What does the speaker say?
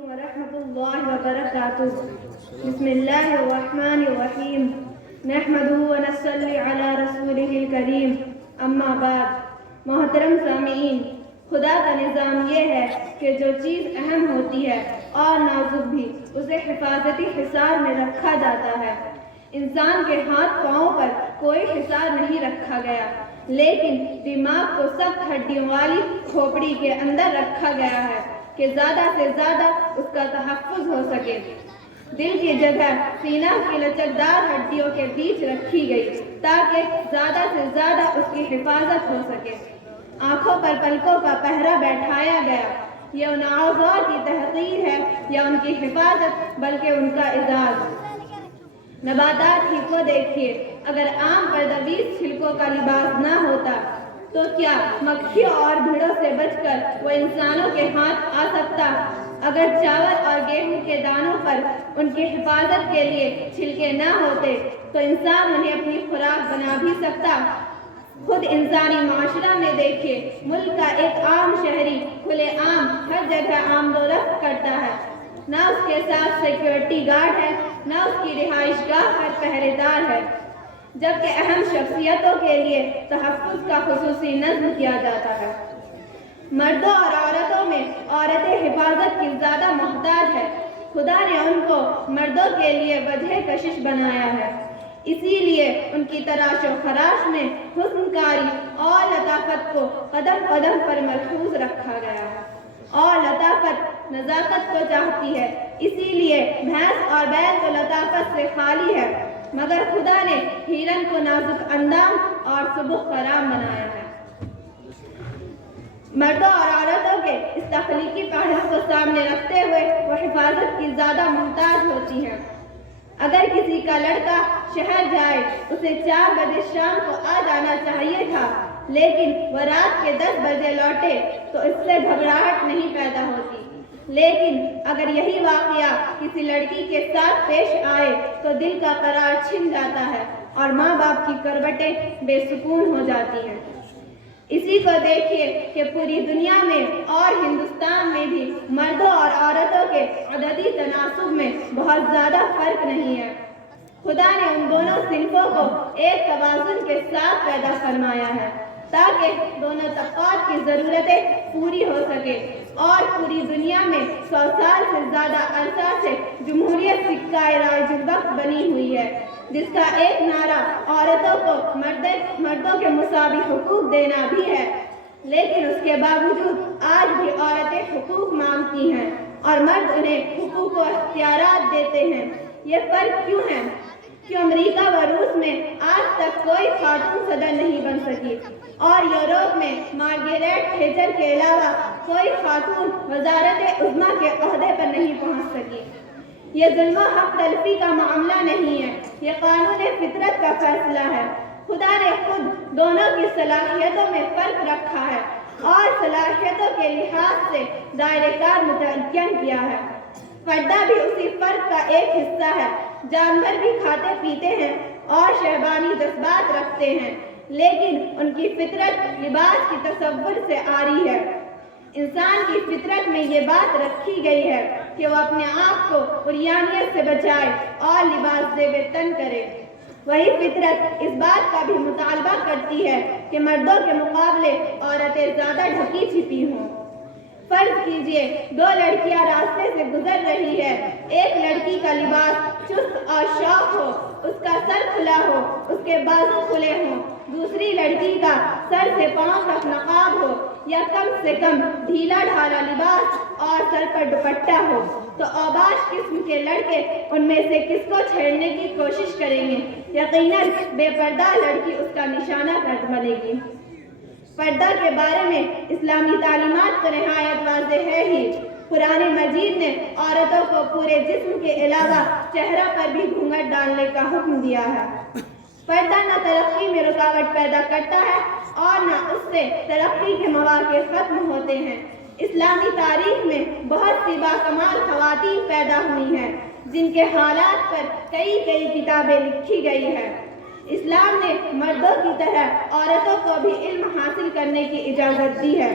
علیکم ورحمۃ اللہ وبرکاتہ۔ بسم اللہ الرحمن الرحیم، نحمدہ ونصلی علی رسولہ الکریم، اما بعد۔ محترم سامعین، خدا کا نظام یہ ہے کہ جو چیز اہم ہوتی ہے اور نازک بھی، اسے حفاظتی حصار میں رکھا جاتا ہے۔ انسان کے ہاتھ پاؤں پر کوئی حصار نہیں رکھا گیا، لیکن دماغ کو سخت ہڈیوں والی کھوپڑی کے اندر رکھا گیا ہے کہ زیادہ سے زیادہ اس کا تحفظ ہو سکے۔ دل کی جگہ سینہ کی لچکدار ہڈیوں کے بیچ رکھی گئی تاکہ زیادہ سے زیادہ اس کی حفاظت ہو سکے۔ آنکھوں پر پلکوں کا پہرا بیٹھایا گیا۔ یہ ان اعضاء کی تحقیر ہے یا ان کی حفاظت، بلکہ ان کا اعزاز۔ نباتات ہی کو دیکھیے، اگر عام پردویز چھلکوں کا لباس نہ ہوتا تو کیا مکھیوں اور بھیڑوں سے بچ کر وہ انسانوں کے ہاتھ آ سکتا؟ اگر چاول اور گیہوں کے دانوں پر ان کی حفاظت کے لیے چھلکے نہ ہوتے تو انسان انہیں اپنی خوراک بنا بھی سکتا۔ خود انسانی معاشرہ میں دیکھیے، ملک کا ایک عام شہری کھلے عام ہر جگہ آمد و رفت کرتا ہے، نہ اس کے ساتھ سیکیورٹی گارڈ ہے، نہ اس کی رہائش گاہ پر پہرے دار ہے، جبکہ اہم شخصیتوں کے لیے تحفظ کا خصوصی نظم کیا جاتا ہے۔ مردوں اور عورتوں میں عورتیں حفاظت کی زیادہ محتاج ہے۔ خدا نے ان کو مردوں کے لیے وجہ کشش بنایا ہے، اسی لیے ان کی تراش و خراش میں حسن کاری اور لطافت کو قدم قدم پر ملحوظ رکھا گیا ہے۔ اور لطافت نزاکت کو چاہتی ہے، اسی لیے بھینس اور بیل تو لطافت سے خالی ہے، مگر خدا نے ہرن کو نازک اندام اور سبک فرام بنایا ہے۔ مردوں اور عورتوں کے اس تخلیقی پہلو کو سامنے رکھتے ہوئے وہ حفاظت کی زیادہ محتاج ہوتی ہیں۔ اگر کسی کا لڑکا شہر جائے، اسے 4 بجے شام کو آ جانا چاہیے تھا، لیکن وہ رات کے 10 بجے لوٹے تو اس سے گھبراہٹ نہیں پیدا ہوتی۔ لیکن اگر یہی واقعہ کسی لڑکی کے ساتھ پیش آئے تو دل کا قرار چھن جاتا ہے اور ماں باپ کی کربٹیں بے سکون ہو جاتی ہیں۔ اسی کو دیکھیے کہ پوری دنیا میں اور ہندوستان میں بھی مردوں اور عورتوں کے عددی تناسب میں بہت زیادہ فرق نہیں ہے۔ خدا نے ان دونوں صنفوں کو ایک توازن کے ساتھ پیدا فرمایا ہے تاکہ دونوں طبقات کی ضرورتیں پوری ہو سکے، اور پوری دنیا میں 100 سال سے زیادہ عرصہ سے جمہوریت سکہ رائج الوقت بنی ہوئی ہے، جس کا ایک نعرہ عورتوں کو مردوں کے مساوی حقوق دینا بھی ہے، لیکن اس کے باوجود آج بھی عورتیں حقوق مانگتی ہیں اور مرد انہیں حقوق و اختیارات دیتے ہیں۔ یہ فرق کیوں ہے؟ کیوں امریکہ و روس میں آج تک کوئی خاتون صدر نہیں بن سکی اور یورپ میں مارگریٹ تھیچر کے علاوہ کوئی خاتون وزارت عظمیٰ کے عہدے پر نہیں پہنچ سکی؟ یہ ظلم و حق تلفی کا معاملہ نہیں ہے، یہ قانون فطرت کا فیصلہ ہے۔ خدا نے خود دونوں کی صلاحیتوں میں فرق رکھا ہے اور صلاحیتوں کے لحاظ سے دائرہ کار متعین کیا ہے۔ پردہ بھی اسی فرق کا ایک حصہ ہے۔ جانور بھی کھاتے پیتے ہیں اور شہوانی جذبات رکھتے ہیں، لیکن ان کی فطرت لباس کی تصور سے آری ہے۔ انسان کی فطرت میں یہ بات رکھی گئی ہے کہ وہ اپنے آپ کو عریانیت سے بچائے اور لباس زیب تن کرے۔ وہی فطرت اس بات کا بھی مطالبہ کرتی ہے کہ مردوں کے مقابلے عورتیں زیادہ ڈھکی چھپی ہوں۔ فرض کیجئے 2 لڑکیاں راستے سے گزر رہی ہے، ایک لڑکی کا لباس چست اور شوق ہو، اس کا سر کھلا ہو، اس کے بازو کھلے ہوں، دوسری لڑکی کا سر سے پاؤں تک نقاب ہو یا کم سے کم ڈھیلا ڈھالا لباس اور سر پر دوپٹہ ہو، تو اوباش قسم کے لڑکے ان میں سے کس کو چھیڑنے کی کوشش کریں گے؟ یقیناً بے پردہ لڑکی اس کا نشانہ بنے گی۔ پردہ کے بارے میں اسلامی تعلیمات تو نہایت واضح ہے ہی۔ قرآن مجید نے عورتوں کو پورے جسم کے علاوہ چہرہ پر بھی گھونگھٹ ڈالنے کا حکم دیا ہے۔ پردہ نہ ترقی میں رکاوٹ پیدا کرتا ہے اور نہ اس سے ترقی کے مواقع ختم ہوتے ہیں۔ اسلامی تاریخ میں بہت سی باکمال خواتین پیدا ہوئی ہیں جن کے حالات پر کئی کتابیں لکھی گئی ہیں۔ اسلام نے مردوں کی طرح عورتوں کو بھی علم حاصل کرنے کی اجازت دی ہے۔